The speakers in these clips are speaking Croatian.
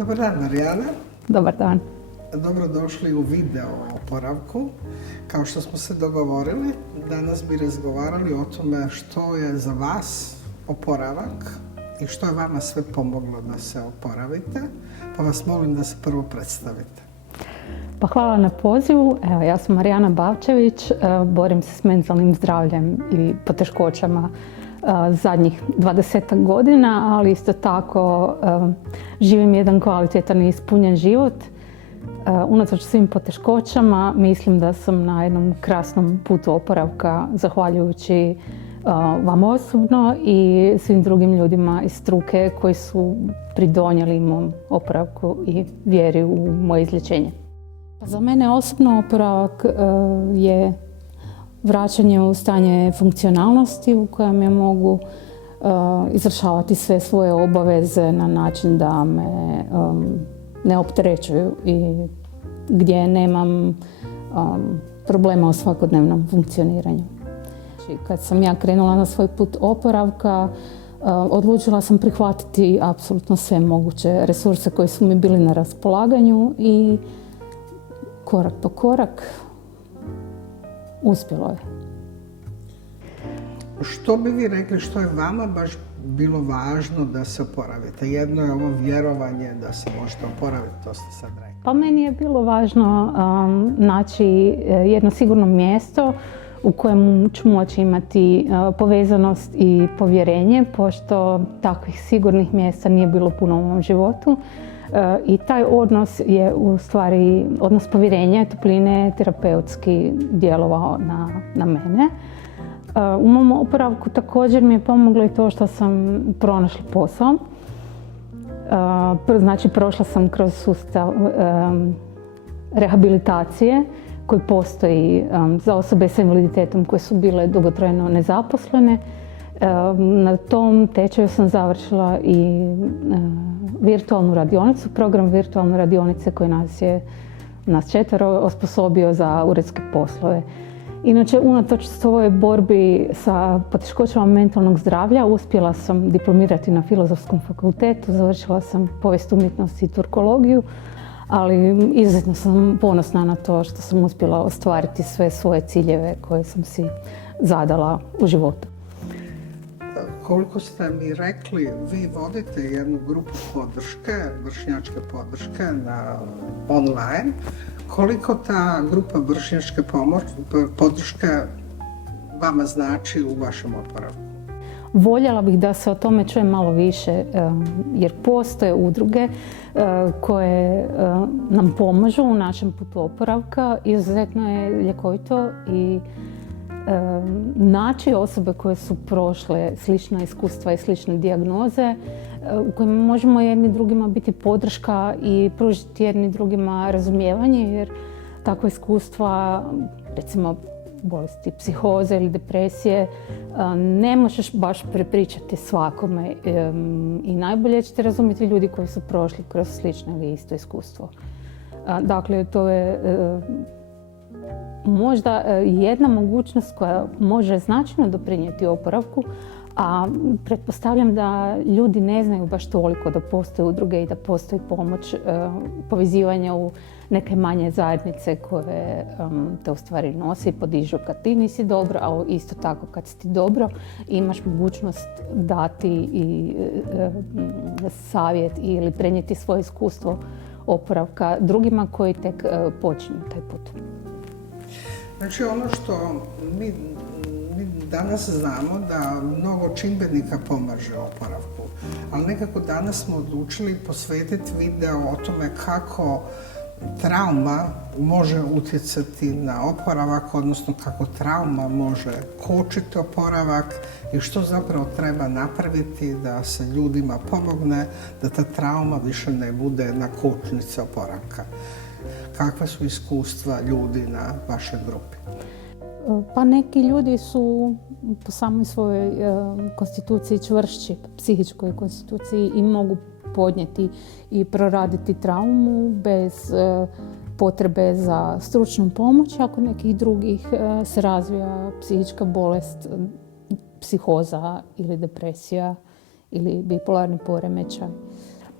Dobar dan, Marijana. Dobar dan. Dobrodošli u video oporavku. Kao što smo se dogovorili, danas bi razgovarali o tome što je za vas oporavak i što je vama sve pomoglo da se oporavite. Pa vas molim da se prvo predstavite. Pa hvala na pozivu. Evo, ja sam Marijana Bavčević, borim se s mentalnim zdravljem i poteškoćama zadnjih 20 godina, ali isto tako živim jedan kvalitetan i ispunjen život. Unatoč svim poteškoćama mislim da sam na jednom krasnom putu oporavka zahvaljujući vam osobno i svim drugim ljudima iz struke koji su pridonijeli mom oporavku i vjeri u moje izlječenje. Za mene osobno oporavak je vraćanje u stanje funkcionalnosti u kojem ja mogu izvršavati sve svoje obaveze na način da me ne opterećuju i gdje nemam problema u svakodnevnom funkcioniranju. Kad sam ja krenula na svoj put oporavka, odlučila sam prihvatiti apsolutno sve moguće resurse koji su mi bili na raspolaganju i korak po korak uspjelo je. Što bi vi rekli što je vama baš bilo važno da se oporavite? Jedno je ovo vjerovanje da se možete oporaviti, to ste sad rekli. Pa meni je bilo važno naći jedno sigurno mjesto u kojem ću moći imati povezanost i povjerenje, pošto takvih sigurnih mjesta nije bilo puno u mom životu. I taj odnos je u stvari odnos povjerenja, topline, terapeutski djelovao na mene. U mom oporavku također mi je pomoglo i to što sam pronašla posao. Znači, prošla sam kroz sustav rehabilitacije koji postoji za osobe s invaliditetom koje su bile dugotrajno nezaposlene. Na tom tečaju sam završila i virtualnu radionicu, program virtualne radionice koji nas 4 osposobio za uredske poslove. Inače, unatoč svojoj borbi sa poteškoćama mentalnog zdravlja, uspjela sam diplomirati na Filozofskom fakultetu, završila sam povijest umjetnosti i turkologiju, ali izuzetno sam ponosna na to što sam uspjela ostvariti sve svoje ciljeve koje sam si zadala u životu. Koliko ste mi rekli, vi vodite jednu grupu podrške, vršnjačke podrške online. Koliko ta grupa vršnjačke podrške vama znači u vašem oporavku? Voljela bih da se o tome čuje malo više, jer postoje udruge koje nam pomažu u našem putu oporavka. Izuzetno je ljekovito i naći osobe koje su prošle slična iskustva i slične dijagnoze u kojima možemo jedni drugima biti podrška i pružiti jedni drugima razumijevanje, jer takva iskustva, recimo bolesti psihoze ili depresije, ne možeš baš prepričati svakome i najbolje ćete razumjeti ljudi koji su prošli kroz slično ili isto iskustvo. Dakle, to je možda jedna mogućnost koja može značajno doprinijeti oporavku, a pretpostavljam da ljudi ne znaju baš toliko da postoje udruge i da postoji pomoć povezivanja u neke manje zajednice koje te u stvari nose i podižu kad ti nisi dobro, a isto tako kad si ti dobro imaš mogućnost dati i savjet ili prenijeti svoje iskustvo oporavka drugima koji tek počinju taj put. Znači, ono što mi danas znamo da mnogo čimbenika pomaže oporavku, ali nekako danas smo odlučili posvetiti video o tome kako trauma može utjecati na oporavak, odnosno kako trauma može kočiti oporavak i što zapravo treba napraviti da se ljudima pomogne, da ta trauma više ne bude na kočnici oporavka. Kakva su iskustva ljudi na vašoj grupi? Pa neki ljudi su po samoj svojoj konstituciji čvršći, psihičkoj konstituciji i mogu podnijeti i proraditi traumu bez potrebe za stručnom pomoći, ako nekih drugih se razvija psihička bolest, psihoza ili depresija ili bipolarni poremećaj.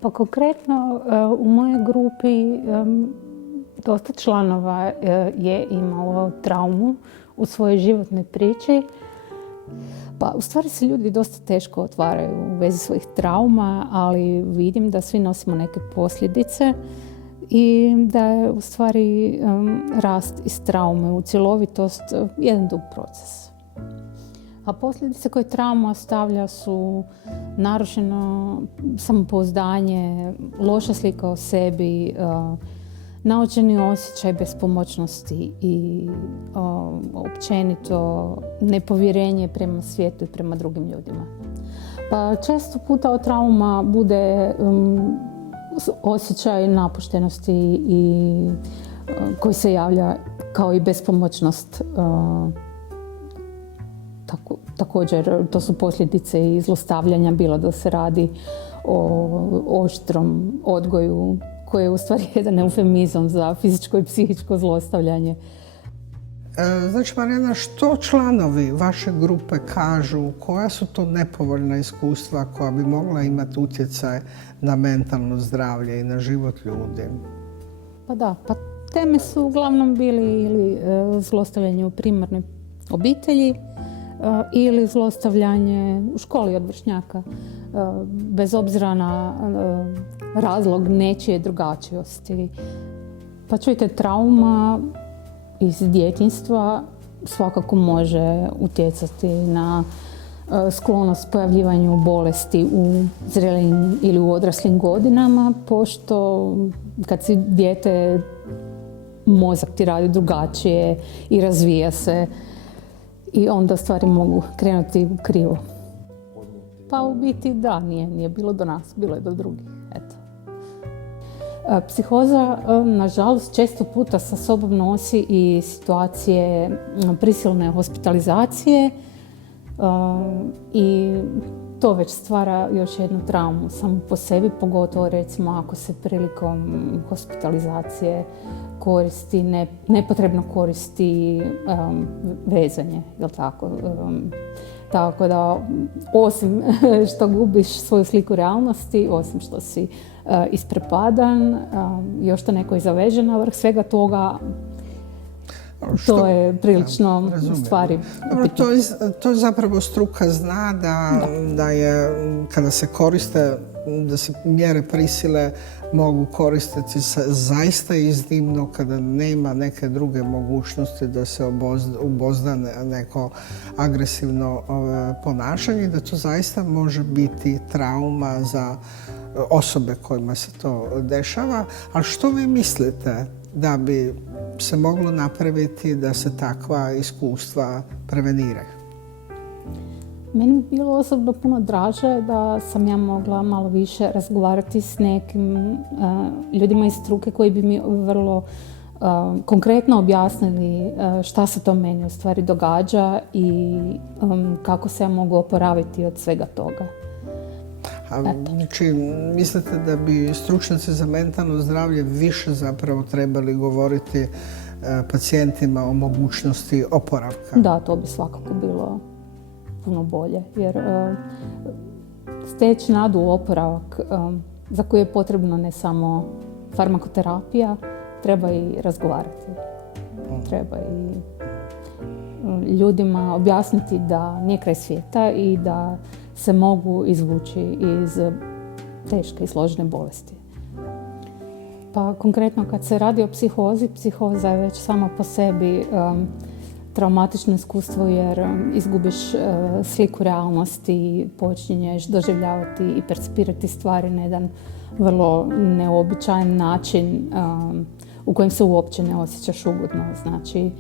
Pa konkretno u mojoj grupi dosta članova je imalo traumu u svojoj životnoj priči. Pa u stvari se ljudi dosta teško otvaraju u vezi svojih trauma, ali vidim da svi nosimo neke posljedice i da je u stvari rast iz traume u cjelovitost jedan dug proces. A posljedice koje trauma ostavlja su narušeno samopouzdanje, loša slika o sebi, naučeni osjećaj bespomoćnosti i općenito nepovjerenje prema svijetu i prema drugim ljudima. Pa često puta od trauma bude osjećaj napuštenosti i koji se javlja kao i bespomoćnost. Također, to su posljedice i zlostavljanja, bilo da se radi o oštrom odgoju, koji je u stvari jedan eufemizam za fizičko i psihičko zlostavljanje. Znači, Marijana, što članovi vaše grupe kažu, koja su to nepovoljna iskustva koja bi mogla imati utjecaj na mentalno zdravlje i na život ljudi? Pa teme su uglavnom bili ili zlostavljanje u primarnoj obitelji ili zlostavljanje u školi od vršnjaka, bez obzira na razlog nečije drugačijosti. Pa čujte, trauma iz djetinjstva svakako može utjecati na sklonost pojavljivanju bolesti u zrelim ili u odraslim godinama, pošto kad si dijete, mozak ti radi drugačije i razvija se i onda stvari mogu krenuti u krivo. Pa u biti da, nije bilo do nas, bilo je do drugih. Eto. Psihoza, nažalost, često puta sa sobom nosi i situacije prisilne hospitalizacije i to već stvara još jednu traumu samo po sebi, pogotovo recimo ako se prilikom hospitalizacije nepotrebno koristi vezanje, jel tako? Tako da, osim što gubiš svoju sliku realnosti, osim što si isprepadan, još to neko i zaveže na vrh svega toga, to je prilično u stvari upitno. To zapravo struka zna da je, kada se koriste, da se mjere prisile mogu koristiti zaista iznimno kada nema neke druge mogućnosti da se obozda neko agresivno ponašanje, da to zaista može biti trauma za osobe kojima se to dešava. Ali što vi mislite da bi se moglo napraviti da se takva iskustva preveniraju? Meni bi bilo osobno puno draže da sam ja mogla malo više razgovarati s nekim ljudima iz struke koji bi mi vrlo konkretno objasnili šta se to meni u stvari događa i kako se ja mogu oporaviti od svega toga. Znači, mislite da bi stručnjaci za mentalno zdravlje više zapravo trebali govoriti pacijentima o mogućnosti oporavka? Da, to bi svakako bilo puno bolje, jer steći nadu u oporavak za koju je potrebno ne samo farmakoterapija, treba i razgovarati. Treba i ljudima objasniti da nije kraj svijeta i da se mogu izvući iz teške i složene bolesti. Pa konkretno kad se radi o psihozi, psihoza je već sama po sebi traumatično iskustvo jer izgubiš sliku realnosti, počinješ doživljavati i percipirati stvari na jedan vrlo neobičajan način u kojem se uopće ne osjećaš ugodno. Znači,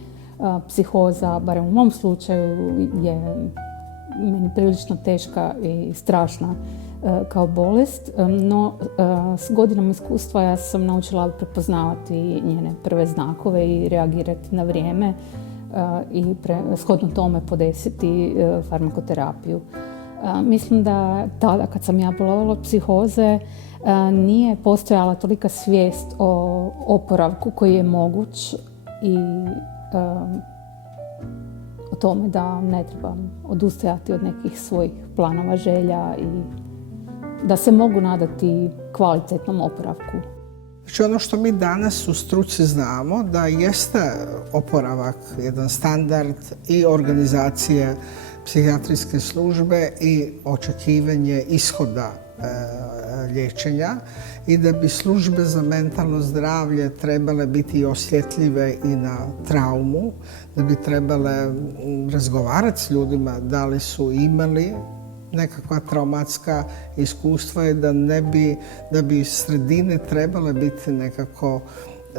psihoza, barem u mom slučaju, je meni prilično teška i strašna kao bolest, no s godinom iskustva ja sam naučila prepoznavati njene prve znakove i reagirati na vrijeme i shodno tome podesiti farmakoterapiju. Mislim da tada kad sam ja bolovila od psihoze nije postojala tolika svijest o oporavku koji je moguć i o tome da ne trebam odustajati od nekih svojih planova, želja i da se mogu nadati kvalitetnom oporavku. Znači ono što mi danas u struci znamo da jeste oporavak jedan standard i organizacije psihijatrijske službe i očekivanje ishoda liječenja i da bi službe za mentalno zdravlje trebale biti osjetljive i na traumu, da bi trebale razgovarati s ljudima da li su imali nekakva traumatska iskustva i da bi sredine trebale biti nekako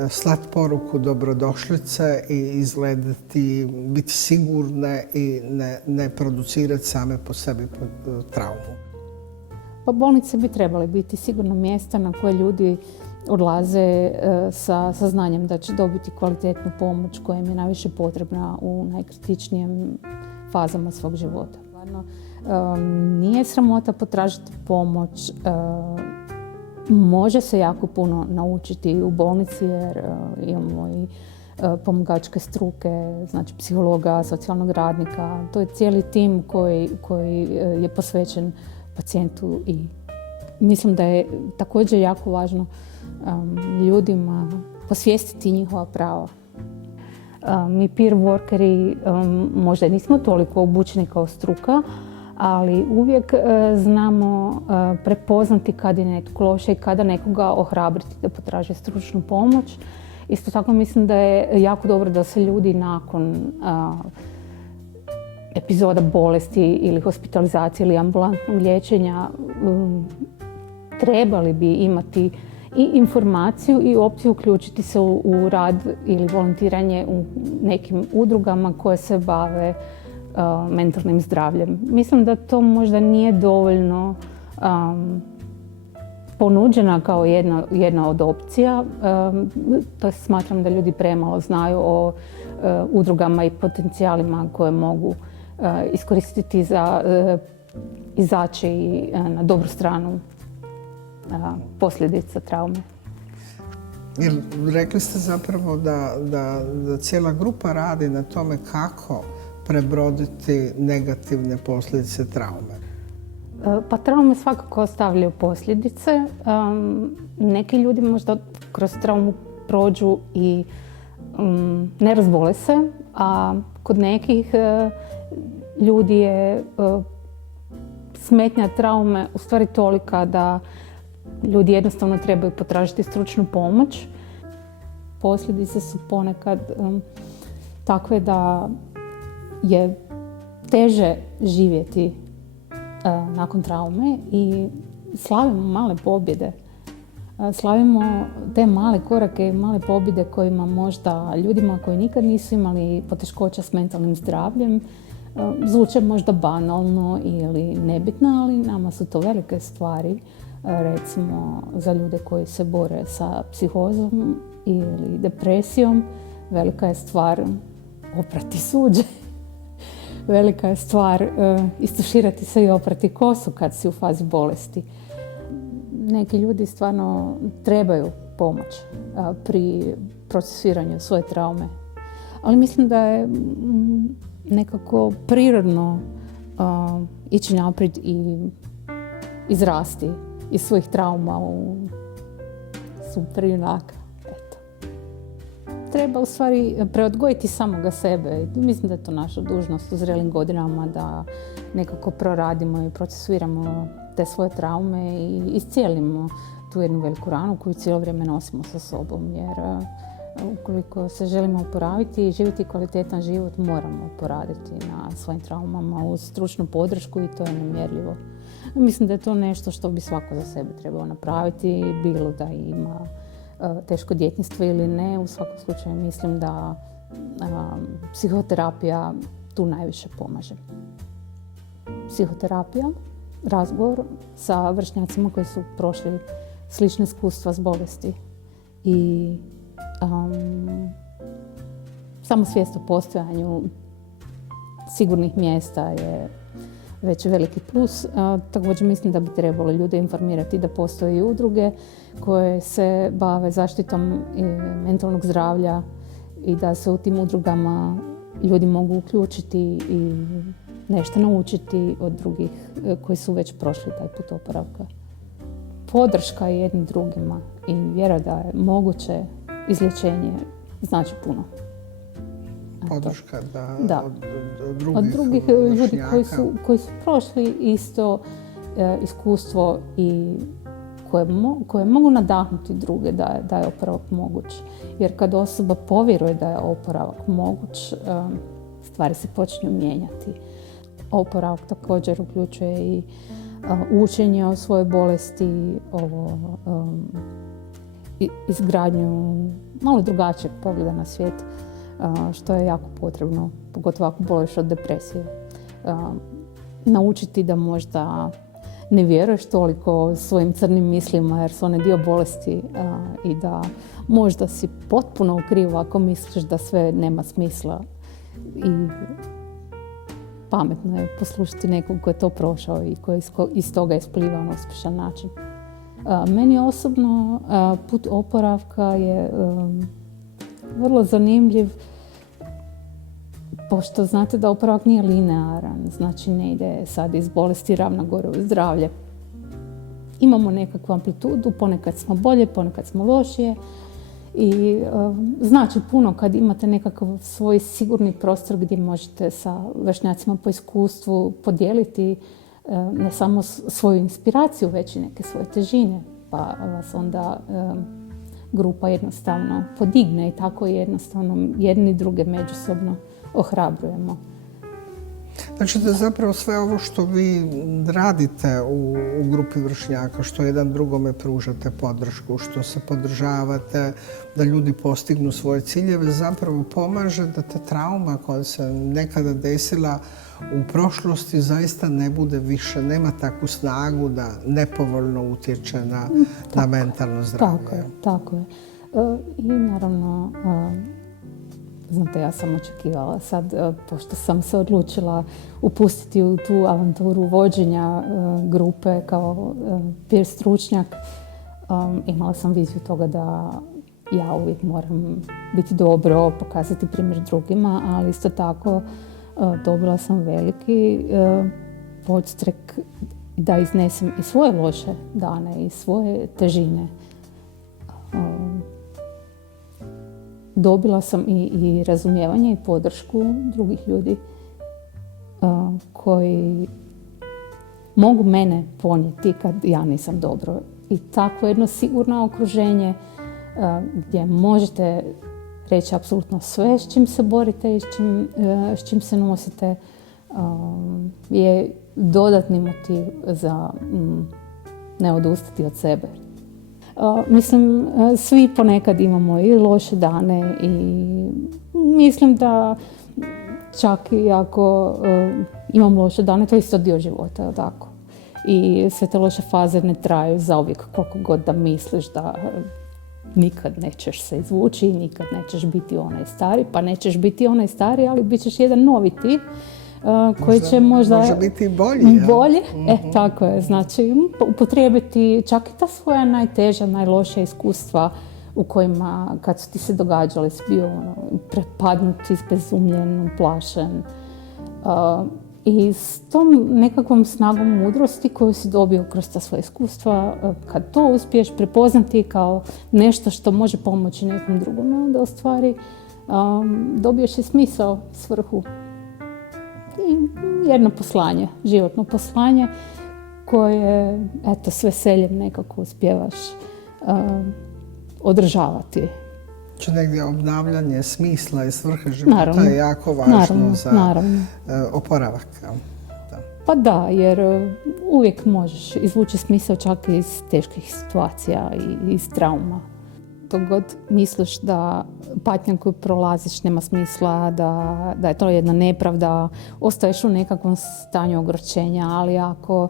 slat poruku dobrodošlice i izgledati, biti sigurne i ne producirati same po sebi traumu. Pa bolnice bi trebale biti sigurno mjesta na koje ljudi odlaze sa saznanjem da će dobiti kvalitetnu pomoć koja im je najviše potrebna u najkritičnijim fazama svog života. Nije sramota potražiti pomoć, može se jako puno naučiti u bolnici jer imamo i pomagačke struke, znači psihologa, socijalnog radnika. To je cijeli tim koji je posvećen pacijentu i mislim da je također jako važno ljudima posvijestiti njihova prava. Mi peer workeri možda nismo toliko obučeni kao struka, ali uvijek znamo prepoznati kad je netko loše i kada nekoga ohrabriti da potraži stručnu pomoć. Isto tako mislim da je jako dobro da se ljudi nakon epizoda bolesti ili hospitalizacije ili ambulantnog liječenja trebali bi imati i informaciju i opciju uključiti se u rad ili volontiranje u nekim udrugama koje se bave mentalnim zdravljem. Mislim da to možda nije dovoljno ponuđena kao jedna od opcija. To smatram da ljudi premalo znaju o udrugama i potencijalima koje mogu iskoristiti za izaći na dobru stranu posljedica traume. Rekli ste zapravo da cijela grupa radi na tome kako prebroditi negativne posljedice traume. Pa traume svakako ostavljaju posljedice. Neki ljudi možda kroz traumu prođu i ne razbole se, a kod nekih ljudi je smetnja traume u stvari tolika da ljudi jednostavno trebaju potražiti stručnu pomoć. Posljedice su ponekad takve da je teže živjeti nakon traume i slavimo male pobjede. Slavimo te male korake i male pobjede kojima možda ljudima koji nikad nisu imali poteškoća s mentalnim zdravljem zvuče možda banalno ili nebitno, ali nama su to velike stvari. Recimo za ljude koji se bore sa psihozom ili depresijom, velika je stvar oprati suđe. Velika je stvar istuširati se i oprati kosu kad si u fazi bolesti. Neki ljudi stvarno trebaju pomoć pri procesuiranju svoje traume. Ali mislim da je nekako prirodno ići naprijed i izrasti iz svojih trauma u super junaka. Treba u stvari preodgojiti samoga sebe. Mislim da je to naša dužnost u zrelim godinama da nekako proradimo i procesuiramo te svoje traume i iscijelimo tu jednu veliku ranu koju cijelo vrijeme nosimo sa sobom. Jer ukoliko se želimo oporaviti i živjeti kvalitetan život, moramo poraditi na svojim traumama uz stručnu podršku i to je nemjerljivo. Mislim da je to nešto što bi svako za sebe trebao napraviti, bilo da ima teško djetinjstvo ili ne. U svakom slučaju mislim da psihoterapija tu najviše pomaže. Psihoterapija, razgovor sa vršnjacima koji su prošli slične iskustva s bolesti i samo svijest o postojanju sigurnih mjesta je već veliki plus. Također mislim da bi trebalo ljude informirati da postoje i udruge koje se bave zaštitom mentalnog zdravlja i da se u tim udrugama ljudi mogu uključiti i nešto naučiti od drugih koji su već prošli taj put oporavka. podrška jednim drugima i vjera da je moguće izlječenje znači puno. Podrška da. Od drugih ljudi koji su prošli isto iskustvo i koje mogu nadahnuti druge da je oporavak moguć. Jer kad osoba povjeruje da je oporavak moguć, stvari se počinju mijenjati. Oporavak također uključuje i učenje o svojoj bolesti, izgradnju malo drugačijeg pogleda na svijet, što je jako potrebno, pogotovo ako boliš od depresije. Naučiti da možda ne vjeruješ toliko svojim crnim mislima jer su one dio bolesti i da možda si potpuno u krivu ako misliš da sve nema smisla. I pametno je poslušati nekog ko je to prošao i koji iz toga ispliva na uspješan način. Meni osobno put oporavka je vrlo zanimljiv, pošto znate da oporavak nije linearan, znači ne ide sad iz bolesti ravno gore u zdravlje. Imamo nekakvu amplitudu, ponekad smo bolje, ponekad smo lošije i znači puno kad imate nekakav svoj sigurni prostor gdje možete sa vršnjacima po iskustvu podijeliti ne samo svoju inspiraciju, već i neke svoje težine, pa vas onda grupa jednostavno podigne i tako jednostavno jedni druge međusobno ohrabrujemo. Znači da zapravo sve ovo što vi radite u grupi vršnjaka, što jedan drugome pružate podršku, što se podržavate, da ljudi postignu svoje ciljeve, zapravo pomaže da ta trauma koja se nekada desila u prošlosti zaista ne bude više, nema takvu snagu da nepovoljno utječe na mentalno zdravlje. Tako je. I naravno, znate, ja sam očekivala sad, pošto sam se odlučila upustiti u tu avanturu vođenja grupe kao peer stručnjak, imala sam viziju toga da ja uvijek moram biti dobro, pokazati primjer drugima, ali isto tako dobila sam veliki podstrek da iznesem i svoje loše dane i svoje težine. Dobila sam i razumijevanje i podršku drugih ljudi koji mogu mene ponijeti kad ja nisam dobro. I takvo jedno sigurno okruženje gdje možete reći apsolutno sve s čim se borite i s čim se nosite je dodatni motiv za ne odustati od sebe. Mislim, svi ponekad imamo i loše dane i mislim da čak i ako imam loše dane, to je isto dio života, tako. I sve te loše faze ne traju zauvijek koliko god da misliš da nikad nećeš se izvući, nikad nećeš biti onaj stari, pa nećeš biti onaj stari, ali bit ćeš jedan novi ti koji će možda može biti bolji. Bolje, tako je. Znači, upotrijebiti čak i ta svoja najteža, najlošija iskustva u kojima, kad su ti se događali, si bio prepadnut, izbezumljen, uplašen. I s tom nekakvom snagom mudrosti koju si dobio kroz ta svoja iskustva, kad to uspiješ prepoznati kao nešto što može pomoći nekom drugom, onda u stvari dobiješ i smisao, svrhu. I jedno poslanje, životno poslanje koje, eto, s veseljem nekako uspijevaš održavati. Znači negdje obnavljanje smisla i svrhe života je jako važno za oporavak. Da. Pa da, jer uvijek možeš izvući smisao čak iz teških situacija i iz trauma. Dok god misliš da patnja koju prolaziš nema smisla, da je to jedna nepravda, ostaješ u nekakvom stanju ogorčenja, ali ako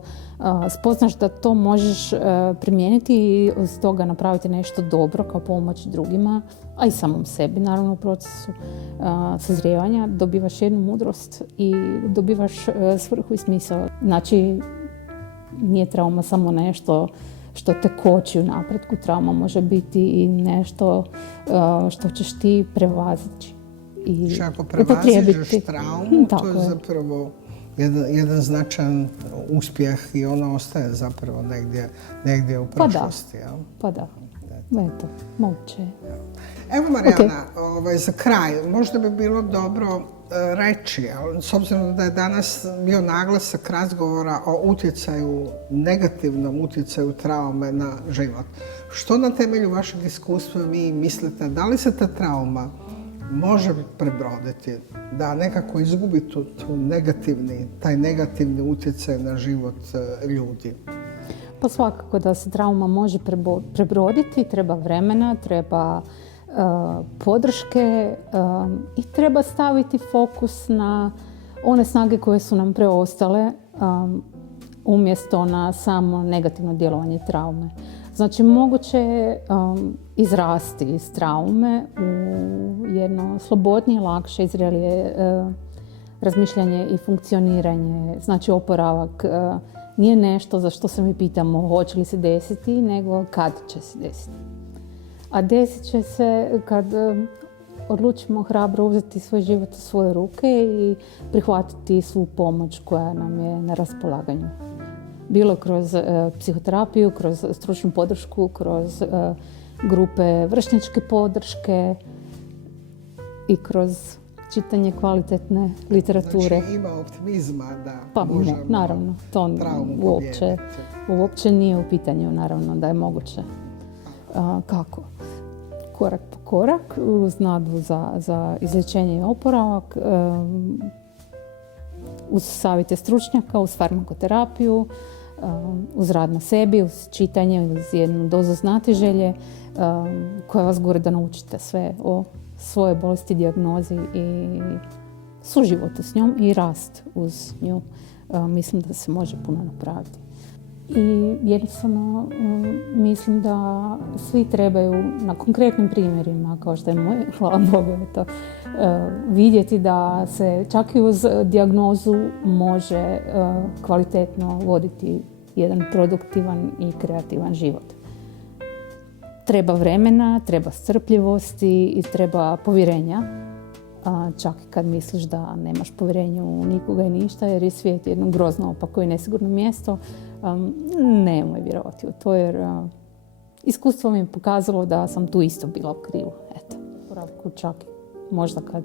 spoznaš da to možeš primijeniti i iz toga napraviti nešto dobro kao pomoć drugima, a i samom sebi, naravno u procesu sazrijevanja, dobivaš jednu mudrost i dobivaš svrhu i smisao. Znači, nije trauma samo nešto što te koči u napretku. Trauma može biti i nešto što ćeš ti prevaziti. Znači, ako prevaziđeš traumu, to je zapravo jedan značajan uspjeh i ono ostaje zapravo negdje u prošlosti. Pa da. Eto, moguće. Evo Marijana, za kraj, možda bi bilo dobro reći, s obzirom da je danas bio naglasak razgovora o utjecaju, negativnom utjecaju traume na život. Što na temelju vašeg iskustva vi mislite, da li se ta trauma može prebroditi, da nekako izgubi taj negativni utjecaj na život ljudi? Pa svakako da se trauma može prebroditi, treba vremena, treba podrške i treba staviti fokus na one snage koje su nam preostale umjesto na samo negativno djelovanje traume. Znači, moguće je izrasti iz traume u jedno slobodnije, lakše, izrelije razmišljanje i funkcioniranje. Znači, oporavak nije nešto za što se mi pitamo hoće li se desiti, nego kad će se desiti. A desit će se kad odlučimo hrabro uzeti svoj život u svoje ruke i prihvatiti svu pomoć koja nam je na raspolaganju. Bilo kroz psihoterapiju, kroz stručnu podršku, kroz grupe vršnjačke podrške i kroz čitanje kvalitetne literature. Znači ima optimizma da pa, možemo naravno, to uopće nije u pitanju, naravno, da je moguće. Kako? Korak po korak, uz nadu za izlječenje i oporavak, uz savjete stručnjaka, uz farmakoterapiju, uz rad na sebi, uz čitanje, uz jednu dozu znatiželje koja vas gure da naučite sve o svojoj bolesti, dijagnozi i suživotu s njom i rast uz nju. Mislim da se može puno napraviti. I jednostavno mislim da svi trebaju na konkretnim primjerima, kao što je moj, hvala Bogu, vidjeti da se čak i uz dijagnozu može kvalitetno voditi jedan produktivan i kreativan život. Treba vremena, treba strpljivosti i treba povjerenja. Čak i kad misliš da nemaš povjerenja u nikoga i ništa, jer je svijet jedno grozno opako i nesigurno mjesto, nemoj vjerovati u to, jer iskustvo mi je pokazalo da sam tu isto bila u krivu. Eto, čak možda kad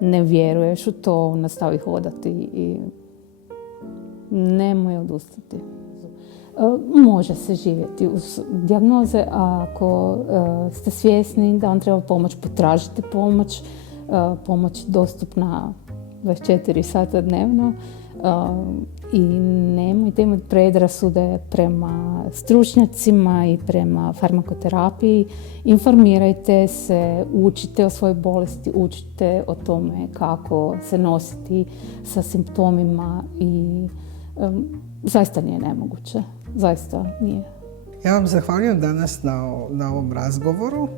ne vjeruješ u to, nastavi hodati i nemoj odustati. Može se živjeti uz dijagnoze, a ako ste svjesni da vam treba pomoć, potražite pomoć. Pomoć dostupna 24 sata dnevno i nemojte imati predrasude prema stručnjacima i prema farmakoterapiji. Informirajte se, učite o svojoj bolesti, učite o tome kako se nositi sa simptomima i zaista nije nemoguće. Zaista nije. Ja vam zahvaljujem danas na ovom razgovoru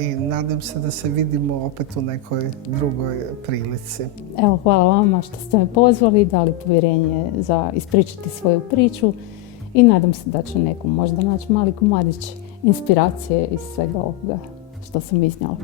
i nadam se da se vidimo opet u nekoj drugoj prilici. Evo, hvala vama što ste me pozvali i dali povjerenje za ispričati svoju priču i nadam se da će nekom možda naći mali komadić inspiracije iz svega ovoga što sam iznijela.